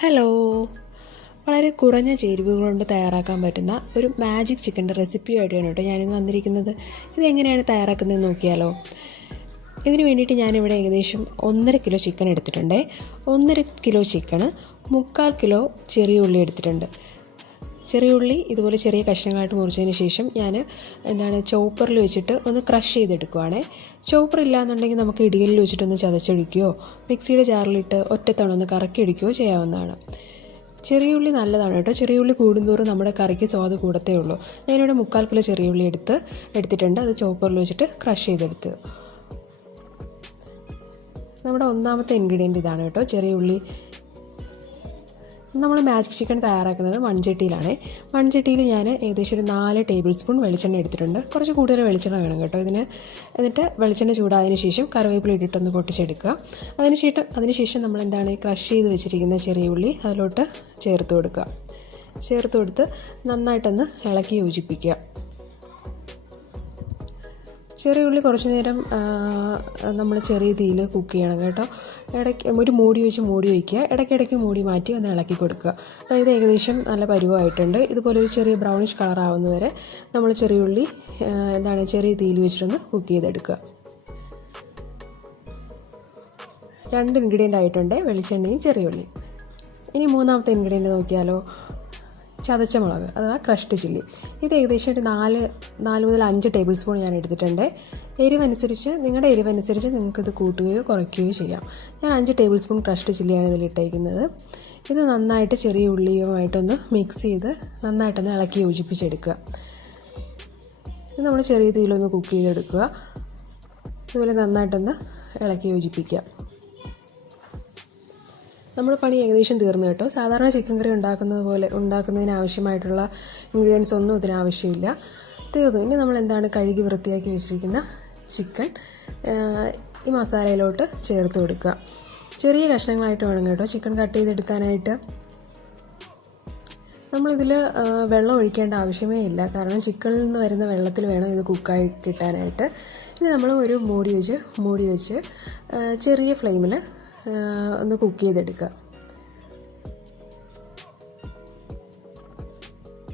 Hello, വളരെ കുറഞ്ഞ ചേരുവകൾ കൊണ്ട് തയ്യാറാക്കാൻ പറ്റുന്ന ഒരു മാജിക് ചിക്കൻ്റെ റെസിപ്പിയുമായിട്ടാണ് കേട്ടോ ഞാനിന്ന് വന്നിരിക്കുന്നത്. ഇതെങ്ങനെയാണ് തയ്യാറാക്കുന്നതെന്ന് നോക്കിയാലോ. ഇതിന് വേണ്ടിയിട്ട് ഞാനിവിടെ ഏകദേശം 1.5 കിലോ ചിക്കൻ എടുത്തിട്ടുണ്ട്. 1.5 കിലോ ചിക്കന് 3/4 കിലോ ചെറിയ ഉള്ളി എടുത്തിട്ടുണ്ട്. ചെറിയ ഉള്ളി ഇതുപോലെ ചെറിയ കഷ്ണങ്ങളായിട്ട് മുറിച്ചതിന് ശേഷം ഞാൻ ചോപ്പറിൽ വെച്ചിട്ട് ഒന്ന് ക്രഷ് ചെയ്തെടുക്കുവാണേ. ചോപ്പർ ഇല്ലാന്നുണ്ടെങ്കിൽ നമുക്ക് ഇടിയലിൽ വെച്ചിട്ടൊന്ന് ചതച്ചൊഴിക്കുകയോ മിക്സിയുടെ ജാറിലിട്ട് ഒറ്റത്തവണ ഒന്ന് കറക്കി എടുക്കുകയോ ചെയ്യാവുന്നതാണ്. ചെറിയ ഉള്ളി നല്ലതാണ് കേട്ടോ. ചെറിയ ഉള്ളി കൂടുന്തോറും നമ്മുടെ കറിക്ക് സ്വാദ് കൂടത്തേ ഉള്ളൂ. ഞാനിവിടെ 3/4 കിലോ ചെറിയ ഉള്ളി എടുത്തിട്ടുണ്ട്. അത് ചോപ്പറിൽ വെച്ചിട്ട് ക്രഷ് ചെയ്തെടുത്ത്. നമ്മുടെ ഒന്നാമത്തെ ഇൻഗ്രീഡിയൻറ്റ് ഇതാണ് കേട്ടോ, ചെറിയ ഉള്ളി. നമ്മൾ മാജിക് ചിക്കൻ തയ്യാറാക്കുന്നത് മൺചട്ടിയിലാണ്. മൺചട്ടിയിൽ ഞാൻ ഏകദേശം ഒരു 4 ടേബിൾ സ്പൂൺ വെളിച്ചെണ്ണ എടുത്തിട്ടുണ്ട്. കുറച്ച് കൂടുതൽ വെളിച്ചെണ്ണ വേണം കേട്ടോ ഇതിന്. എന്നിട്ട് വെളിച്ചെണ്ണ ചൂടായതിന് ശേഷം കറിവേപ്പില ഇട്ടിട്ടൊന്ന് പൊട്ടിച്ചെടുക്കുക. അതിനുശേഷം നമ്മൾ ക്രഷ് ചെയ്ത് വെച്ചിരിക്കുന്ന ചെറിയ ഉള്ളി അതിലോട്ട് ചേർത്ത് കൊടുത്ത് നന്നായിട്ടൊന്ന് ഇളക്കി യോജിപ്പിക്കുക. ചെറിയ ഉള്ളി കുറച്ച് നേരം നമ്മൾ ചെറിയ തീയിൽ കുക്ക് ചെയ്യണം കേട്ടോ. ഇടയ്ക്ക് ഒരു മൂടി വയ്ക്കുക. ഇടയ്ക്കിടയ്ക്ക് മൂടി മാറ്റി ഒന്ന് ഇളക്കി കൊടുക്കുക. അതായത് ഏകദേശം നല്ല പരുവമായിട്ടുണ്ട്. ഇതുപോലെ ഒരു ചെറിയ ബ്രൗണിഷ് കളറാവുന്നവരെ നമ്മൾ ചെറിയ ഉള്ളി ചെറിയ തീയിൽ വെച്ചിട്ടൊന്ന് കുക്ക് ചെയ്തെടുക്കുക. 2 ഇൻഗ്രീഡിയൻ്റ് ആയിട്ടുണ്ട്, വെളിച്ചെണ്ണയും ചെറിയ ഉള്ളിയും. ഇനി മൂന്നാമത്തെ ഇൻഗ്രീഡിയൻ്റ് നോക്കിയാലോ, ചതച്ച മുളക് അഥവാ ക്രഷ്ഡ് ചില്ലി. ഇത് ഏകദേശം ഒരു 4 മുതൽ 5 ടേബിൾ സ്പൂൺ ഞാൻ എടുത്തിട്ടുണ്ട്. നിങ്ങളുടെ എരിവനുസരിച്ച് നിങ്ങൾക്കിത് കൂട്ടുകയോ കുറയ്ക്കുകയോ ചെയ്യാം. ഞാൻ 5 ടേബിൾ സ്പൂൺ ക്രഷ്ഡ് ചില്ലിയാണ് ഇതിലിട്ടേക്കുന്നത്. ഇത് നന്നായിട്ട് ചെറിയ ഉള്ളിയുമായിട്ടൊന്ന് മിക്സ് ചെയ്ത് നന്നായിട്ടൊന്ന് ഇളക്കി യോജിപ്പിച്ചെടുക്കുക. ഇത് നമ്മൾ ചെറിയ തീയിലൊന്ന് കുക്ക് ചെയ്തെടുക്കുക. ഇതുപോലെ നന്നായിട്ടൊന്ന് ഇളക്കി യോജിപ്പിക്കുക. നമ്മുടെ പണി ഏകദേശം തീർന്നു കേട്ടോ. സാധാരണ ചിക്കൻ കറി ഉണ്ടാക്കുന്നതിന് ആവശ്യമായിട്ടുള്ള ഇൻഗ്രീഡിയൻസ് ഒന്നും ഇതിനാവശ്യമില്ല, തീർന്നു. ഇനി നമ്മൾ കഴുകി വൃത്തിയാക്കി വെച്ചിരിക്കുന്ന ചിക്കൻ ഈ മസാലയിലോട്ട് ചേർത്ത് കൊടുക്കുക. ചെറിയ കഷ്ണങ്ങളായിട്ട് വേണം കേട്ടോ ചിക്കൻ കട്ട് ചെയ്തെടുക്കാനായിട്ട്. നമ്മളിതിൽ വെള്ളം ഒഴിക്കേണ്ട ആവശ്യമേ ഇല്ല, കാരണം ചിക്കനിൽ നിന്ന് വരുന്ന വെള്ളത്തിൽ വേണം ഇത് കുക്കായി കിട്ടാനായിട്ട്. ഇനി നമ്മൾ ഒരു മൂടി വെച്ച് ചെറിയ ഫ്ലെയിമിൽ ഒന്ന് കുക്ക് ചെയ്തെടുക്കുക.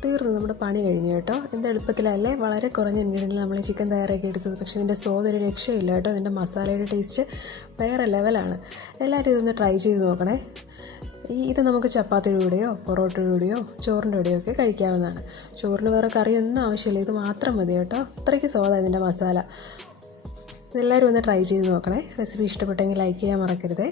തീർന്നു, നമ്മുടെ പണി കഴിഞ്ഞു കേട്ടോ. എന്ത് എളുപ്പത്തിലല്ലേ, വളരെ കുറഞ്ഞ ഇൻഗ്രീഡിയൻറ്റിൽ നമ്മൾ ചിക്കൻ തയ്യാറാക്കി എടുത്തത്. പക്ഷേ ഇതിൻ്റെ സ്വാദ് ഒരു രക്ഷയില്ല കേട്ടോ. ഇതിൻ്റെ മസാലയുടെ ടേസ്റ്റ് വേറെ ലെവലാണ്. എല്ലാവരും ഇതൊന്ന് ട്രൈ ചെയ്ത് നോക്കണേ. ഇത് നമുക്ക് ചപ്പാത്തിയുടെ കൂടെയോ പൊറോട്ടയുടെ കൂടെയോ ചോറിൻ്റെ കൂടെയോ ഒക്കെ കഴിക്കാവുന്നതാണ്. ചോറിന് വേറെ കറിയൊന്നും ആവശ്യമില്ല, ഇത് മാത്രം മതി കേട്ടോ. അത്രയ്ക്ക് സ്വാദാണ് ഇതിൻ്റെ മസാല. ഇതെല്ലാവരും ഒന്ന് ട്രൈ ചെയ്ത് നോക്കണേ. റെസിപ്പി ഇഷ്ടപ്പെട്ടെങ്കിൽ ലൈക്ക് ചെയ്യാൻ മറക്കരുതേ.